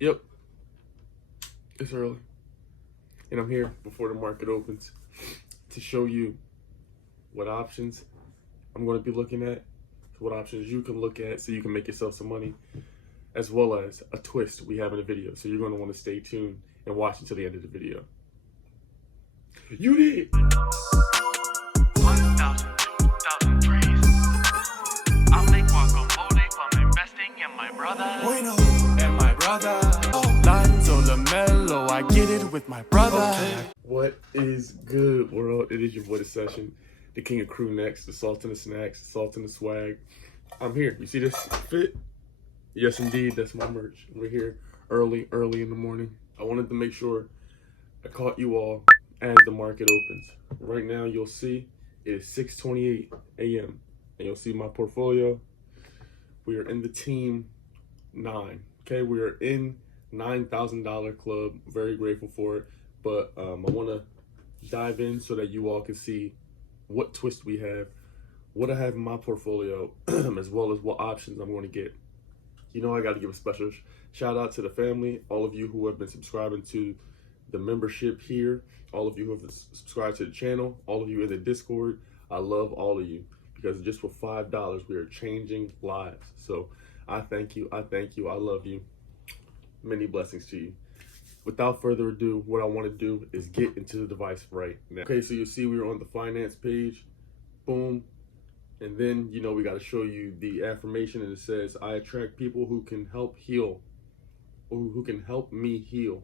Yep, it's early. And I'm here before the market opens to show you what options I'm going to be looking at, what options you can look at so you can make yourself some money, as well as a twist we have in the video. So you're going to want to stay tuned and watch until the end of the video. You did! 1,000, 2,000 trees. I'll make guacamole from investing in my brother. And my brother. Lanzo Lamelo, I get it with my brother. Okay. What is good, world? It is your boy, The Session, the king of crew necks, the salt and the snacks, the salt and the swag. I'm here. You see this fit? Yes, indeed. That's my merch. We're here early in the morning. I wanted to make sure I caught you all as the market opens. Right now, you'll see it is 6:28 a.m. and you'll see my portfolio. We are in the team 9. Okay, we are in $9,000 club. Very grateful for it. But I want to dive in so that you all can see what twist we have, what I have in my portfolio, as well as what options I'm going to get. You know, I got to give a special shout out to the family, all of you who have been subscribing to the membership here, all of you who have subscribed to the channel, all of you in the Discord. I love all of you because just for $5, we are changing lives. So I thank you. I thank you. I love you. Many blessings to you. Without further ado, what I want to do is get into the device right now. Okay, so you'll see we are on the finance page. Boom. And then, you know, we got to show you the affirmation, and it says, I attract people who can help heal, or who can help me heal.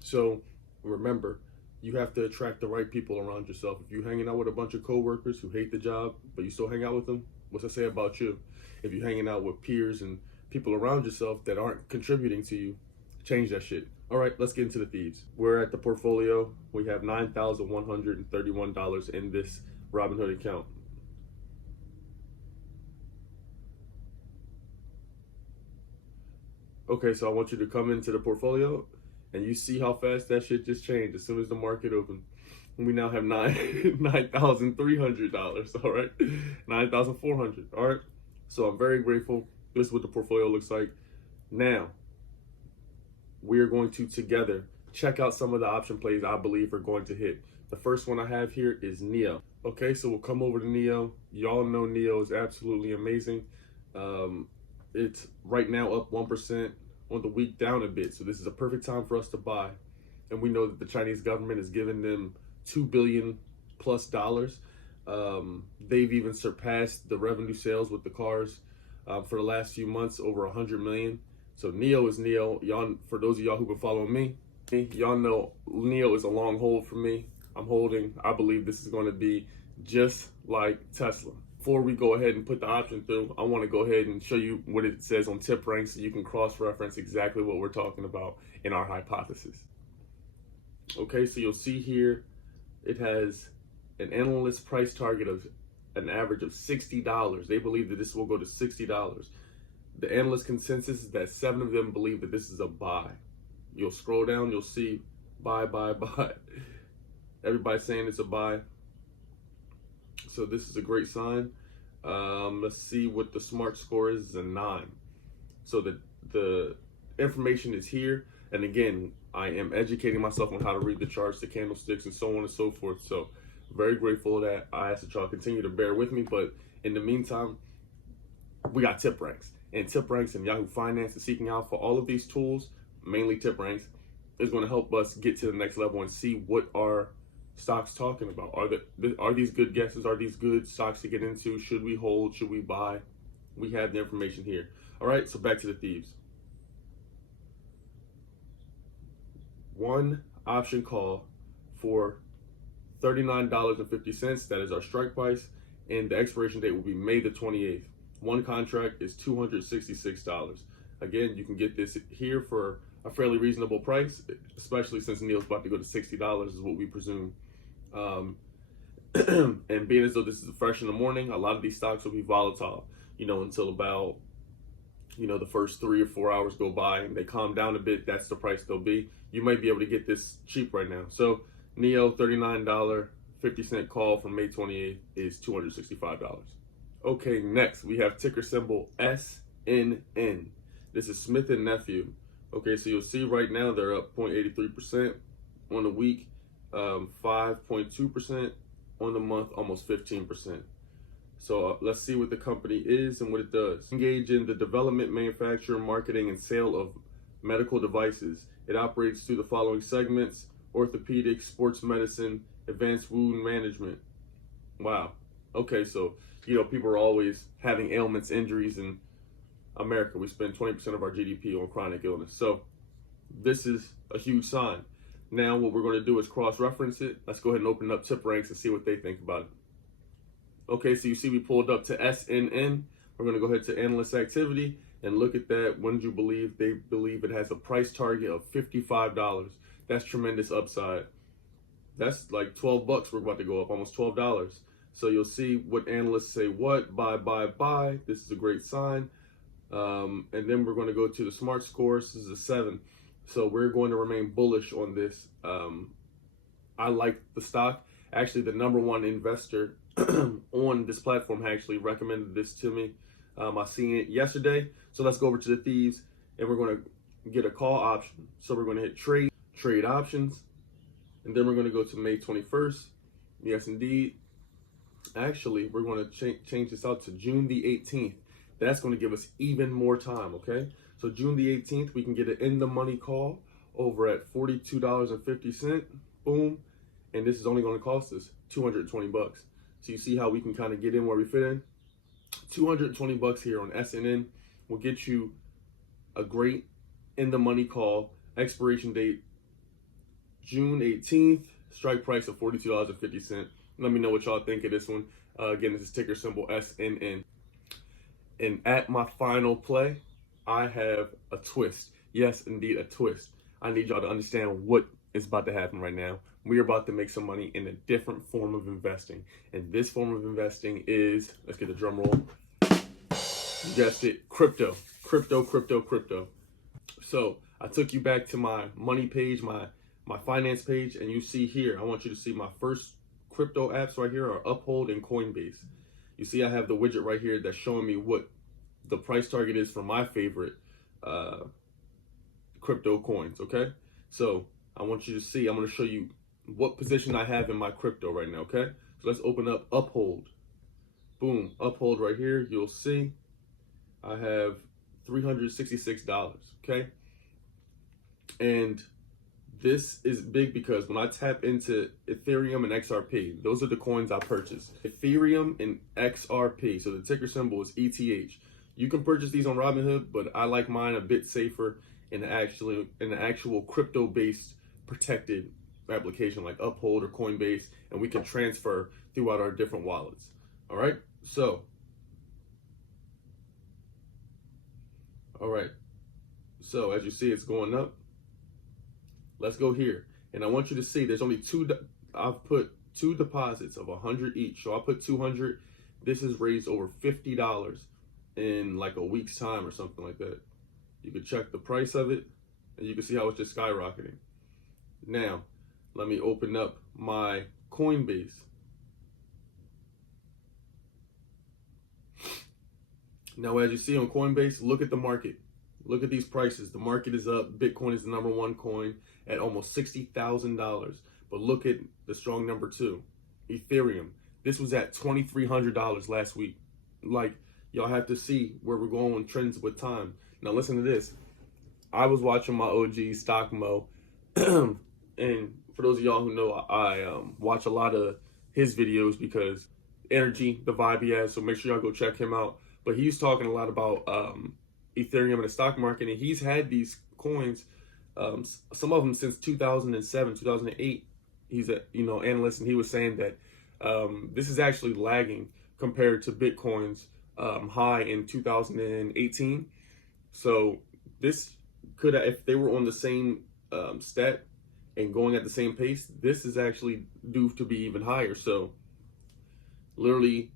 So remember, you have to attract the right people around yourself. If you're hanging out with a bunch of coworkers who hate the job, but you still hang out with them, what's that say about you? If you're hanging out with peers and people around yourself that aren't contributing to you, change that shit. All right, let's get into the thieves. We're at the portfolio. We have $9,131 in this Robinhood account. Okay, so I want you to come into the portfolio and you see how fast that shit just changed as soon as the market opened. And we now have $9,300, all right? $9,400, all right? So I'm very grateful. This is what the portfolio looks like. Now, we are going to together check out some of the option plays I believe are going to hit. The first one I have here is NEO. Okay, so we'll come over to NEO. Y'all know NEO is absolutely amazing. It's right now up 1%, on the week down a bit. So this is a perfect time for us to buy. And we know that the Chinese government is giving them $2 billion plus. They've even surpassed the revenue sales with the cars for the last few months, over 100 million. So NEO is NEO. Y'all, for those of y'all who've been following me, y'all know NEO is a long hold for me. I'm holding. I believe this is going to be just like Tesla. Before we go ahead and put the option through, I want to go ahead and show you what it says on TipRanks so you can cross-reference exactly what we're talking about in our hypothesis. Okay, so you'll see here it has an analyst price target of an average of $60. They believe that this will go to $60. The analyst consensus is that 7 of them believe that this is a buy. You'll scroll down, you'll see buy, buy, buy. Everybody's saying it's a buy. So this is a great sign. Let's see what the smart score is. It's a 9. So the information is here. And again, I am educating myself on how to read the charts, the candlesticks, and so on and so forth. So very grateful that I ask that y'all continue to bear with me. But in the meantime, we got TipRanks. And TipRanks and Yahoo Finance is seeking out for all of these tools, mainly TipRanks, is going to help us get to the next level and see what our stocks talking about. Are these good guesses? Are these good stocks to get into? Should we hold? Should we buy? We have the information here. All right, so back to the thieves. One option call for $39.50. That is our strike price, and the expiration date will be May the 28th. One contract is $266. Again, you can get this here for a fairly reasonable price, especially since NEO's about to go to $60 is what we presume. And being as though this is fresh in the morning, a lot of these stocks will be volatile, you know, until about, you know, the first 3 or 4 hours go by and they calm down a bit. That's the price they'll be. You might be able to get this cheap right now. So NEO, $39.50 call from May 28th is $265. Okay, next we have ticker symbol SNN. This is Smith & Nephew. Okay, so you'll see right now they're up 0.83% on the week, 5.2% on the month, almost 15%. So let's see what the company is and what it does. Engage in the development, manufacture, marketing, and sale of medical devices. It operates through the following segments: orthopedics, sports medicine, advanced wound management. Wow. Okay, so, people are always having ailments, injuries in America. We spend 20% of our GDP on chronic illness. So this is a huge sign. Now what we're going to do is cross-reference it. Let's go ahead and open up TipRanks and see what they think about it. Okay, so you see we pulled up to SNNN. We're going to go ahead to analyst activity and look at that. When do you believe? They believe it has a price target of $55. That's tremendous upside. That's like 12 bucks. We're about to go up, almost $12. So you'll see what analysts say what, buy, buy, buy. This is a great sign. And then we're going to go to the smart scores. This is a 7. So we're going to remain bullish on this. I like the stock. Actually, the number one investor on this platform actually recommended this to me. I seen it yesterday. So let's go over to the thieves and we're going to get a call option. So we're going to hit trade options. And then we're going to go to May 21st. Yes, indeed. Actually, we're going to change this out to June the 18th. That's going to give us even more time, okay? So June the 18th, we can get an in-the-money call over at $42.50. Boom. And this is only going to cost us 220 bucks. So you see how we can kind of get in where we fit in? 220 bucks here on SNN will get you a great in-the-money call. Expiration date, June 18th. Strike price of $42.50. Let me know what y'all think of this one. Again, this is ticker symbol SNN. And at my final play, I have a twist. Yes, indeed, a twist. I need y'all to understand what is about to happen right now. We are about to make some money in a different form of investing. And this form of investing is, let's get the drum roll. You guessed it, crypto. Crypto. So I took you back to my money page, my finance page, and you see here, I want you to see my first crypto apps right here are Uphold and Coinbase. You see I have the widget right here that's showing me what the price target is for my favorite crypto coins, okay? So I want you to see, I'm going to show you what position I have in my crypto right now, okay? So let's open up Uphold. Boom, Uphold right here. You'll see I have $366, okay? And this is big because when I tap into Ethereum and XRP, those are the coins I purchased. Ethereum and XRP, so the ticker symbol is ETH. You can purchase these on Robinhood, but I like mine a bit safer in an actual crypto-based protected application like Uphold or Coinbase, and we can transfer throughout our different wallets. All right, so as you see, it's going up. Let's go here, and I want you to see there's only I've put 2 deposits of 100 each, so I put 200. This has raised over $50 in like a week's time or something like that. You can check the price of it, and you can see how it's just skyrocketing. Now, let me open up my Coinbase. Now, as you see on Coinbase, look at the market. Look at these prices. The market is up. Bitcoin is the number 1 coin at almost $60,000. But look at the strong number 2, Ethereum. This was at $2,300 last week. Like, y'all have to see where we're going with trends with time. Now listen to this. I was watching my OG Stock Mo, and for those of y'all who know, I watch a lot of his videos because energy, the vibe he has. So make sure y'all go check him out. But he's talking a lot about Ethereum and the stock market, and he's had these coins, some of them since 2007, 2008. He's a analyst, and he was saying that this is actually lagging compared to Bitcoin's high in 2018. So this could, if they were on the same stat and going at the same pace, this is actually due to be even higher. So literally,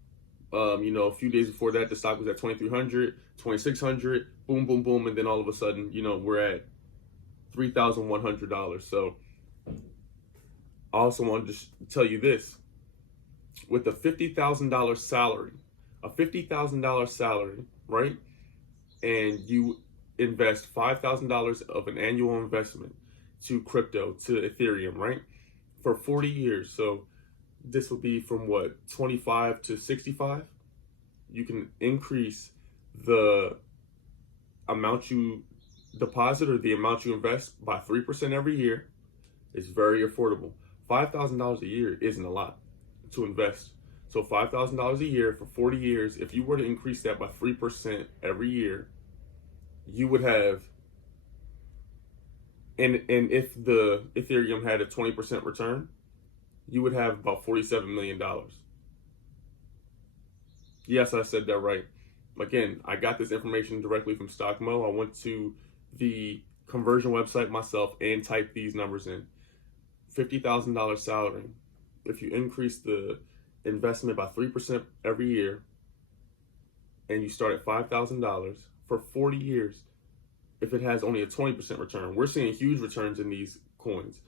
a few days before that, the stock was at 2,300, 2,600, boom, boom, boom. And then all of a sudden, we're at $3,100. So I also wanted to tell you this. With a $50,000 salary, right? And you invest $5,000 of an annual investment to crypto, to Ethereum, right? For 40 years. So this will be from what, 25 to 65? You can increase the amount you deposit or the amount you invest by 3% every year. It's very affordable. $5,000 a year isn't a lot to invest. So $5,000 a year for 40 years, if you were to increase that by 3% every year, you would have, and if the Ethereum had a 20% return, you would have about $47 million. Yes, I said that right. Again, I got this information directly from StockMo. I went to the conversion website myself and typed these numbers in. $50,000 salary. If you increase the investment by 3% every year and you start at $5,000 for 40 years, if it has only a 20% return, we're seeing huge returns in these coins.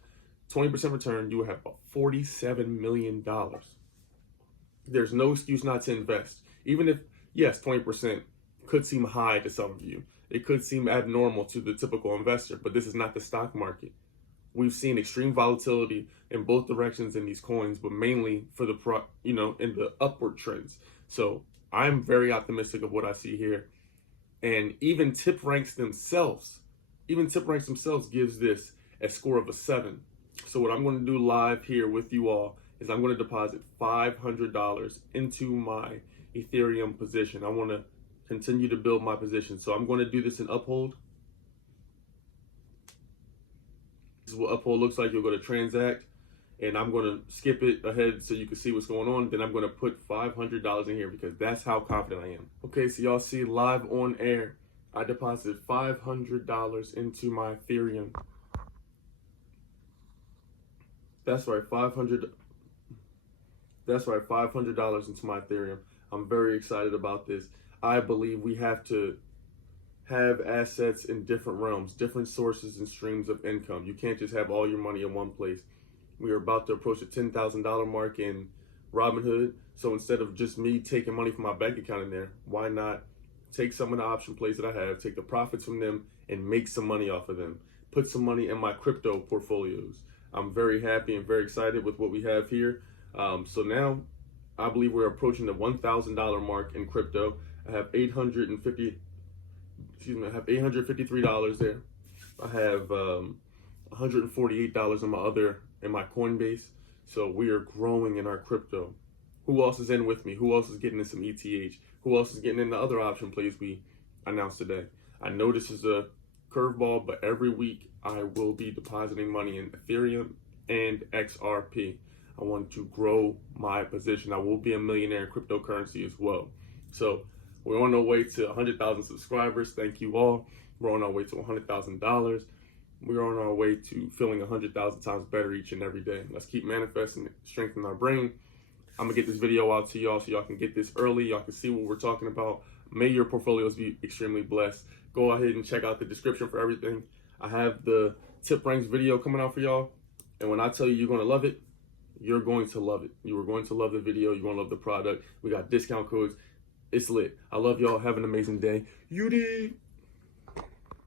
20% return, you will have about $47 million. There's no excuse not to invest. Even if, yes, 20% could seem high to some of you. It could seem abnormal to the typical investor, but this is not the stock market. We've seen extreme volatility in both directions in these coins, but mainly for the in the upward trends. So I'm very optimistic of what I see here. And even TipRanks themselves gives this a score of a 7. So what I'm going to do live here with you all is I'm going to deposit $500 into my Ethereum position. I want to continue to build my position. So I'm going to do this in Uphold. This is what Uphold looks like. You'll go to transact, and I'm going to skip it ahead so you can see what's going on. Then I'm going to put $500 in here because that's how confident I am. Okay, so y'all see live on air, I deposited $500 into my Ethereum. That's right, $500 into my Ethereum. I'm very excited about this. I believe we have to have assets in different realms, different sources and streams of income. You can't just have all your money in one place. We are about to approach the $10,000 mark in Robinhood. So instead of just me taking money from my bank account in there, why not take some of the option plays that I have, take the profits from them and make some money off of them, put some money in my crypto portfolios. I'm very happy and very excited with what we have here. So now I believe we're approaching the $1,000 mark in crypto. I have $853 there. I have $148 in my Coinbase. So we are growing in our crypto. Who else is in with me? Who else is getting in some ETH? Who else is getting in the other option plays we announced today? I know this is a curveball, but every week I will be depositing money in Ethereum and XRP. I want to grow my position. I will be a millionaire in cryptocurrency as well. So we're on our way to 100,000 subscribers. Thank you all. We're on our way to $100,000. We're on our way to feeling 100,000 times better each and every day. Let's keep manifesting, strengthening our brain. I'm gonna get this video out to y'all so y'all can get this early. Y'all can see what we're talking about. May your portfolios be extremely blessed. Go ahead and check out the description for everything. I have the TipRanks video coming out for y'all. And when I tell you you're gonna love it, you're going to love it. You are going to love the video. You're gonna love the product. We got discount codes. It's lit. I love y'all. Have an amazing day. UD.